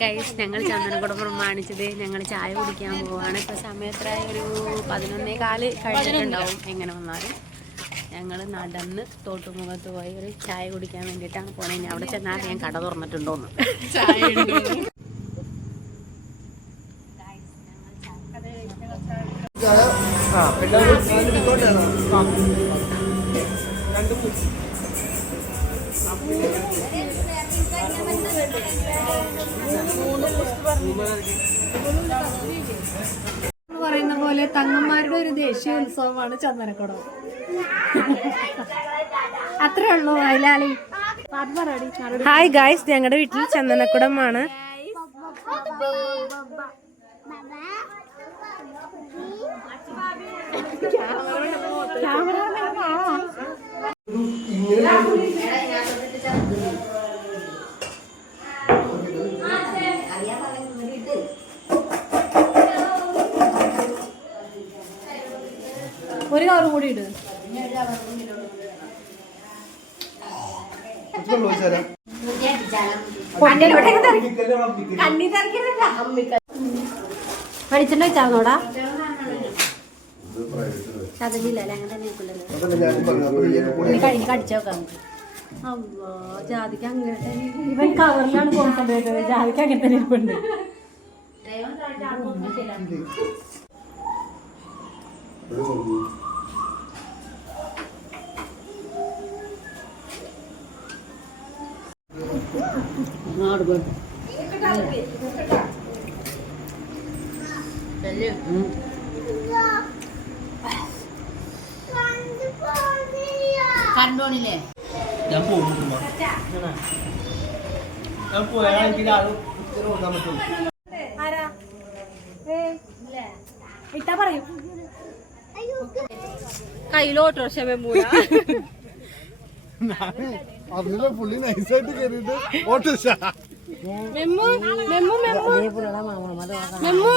Guys, ഞങ്ങൾ ചന്ദനക്കുടം പ്രമാണിച്ചത് ഞങ്ങൾ ചായ കുടിക്കാൻ പോവാണ്. ഇപ്പോൾ സമയത്തായ ഒരു 11:15 കഴിഞ്ഞിട്ടുണ്ടാവും. എങ്ങനെ വന്നാലും ഞങ്ങൾ നടന്ന് തോട്ടുമുഖത്ത് പോയി ഒരു ചായ കുടിക്കാൻ വേണ്ടിയിട്ടാണ് പോണത്. ഇനി അവിടെ ചെന്നാൽ ഞാൻ കട തുറന്നിട്ടുണ്ടോന്ന് ചായ പറയുന്ന പോലെ തങ്ങന്മാരുടെ ഒരു ദേശീയ ഉത്സവമാണ് ചന്ദനക്കുടം. അത്രേ ഉള്ളൂ. മൈലാളി ഹായ് ഗായ്സ്, ഞങ്ങളുടെ വീട്ടിൽ ചന്ദനക്കുടമാണ്. ഒരു കവറും കൂടി ഇട്. പഠിച്ചിട്ട് വെച്ചാന്നോടാ ചതഞ്ഞില്ലല്ലേ? അങ്ങനെ തന്നെ കടിച്ചോക്കാം. അല്ലോ, ജാതിക്ക് അങ്ങനെ ഇവൻ കവറിലാണ് കോൺസെൻട്രേറ്റ്. ജാതിക്ക് അങ്ങനെ തന്നെ ഇരിപ്പുണ്ട്. കണ്ടോണില്ലേ? ഞാൻ ഇട്ടാ പറയൂ. കയ്യിലോട്ടോ ക്ഷമൂല അതിനുള്ള പുള്ളി നൈസായിട്ട് കയറിയിട്ട് auto MEMU MEMU MEMU MEMU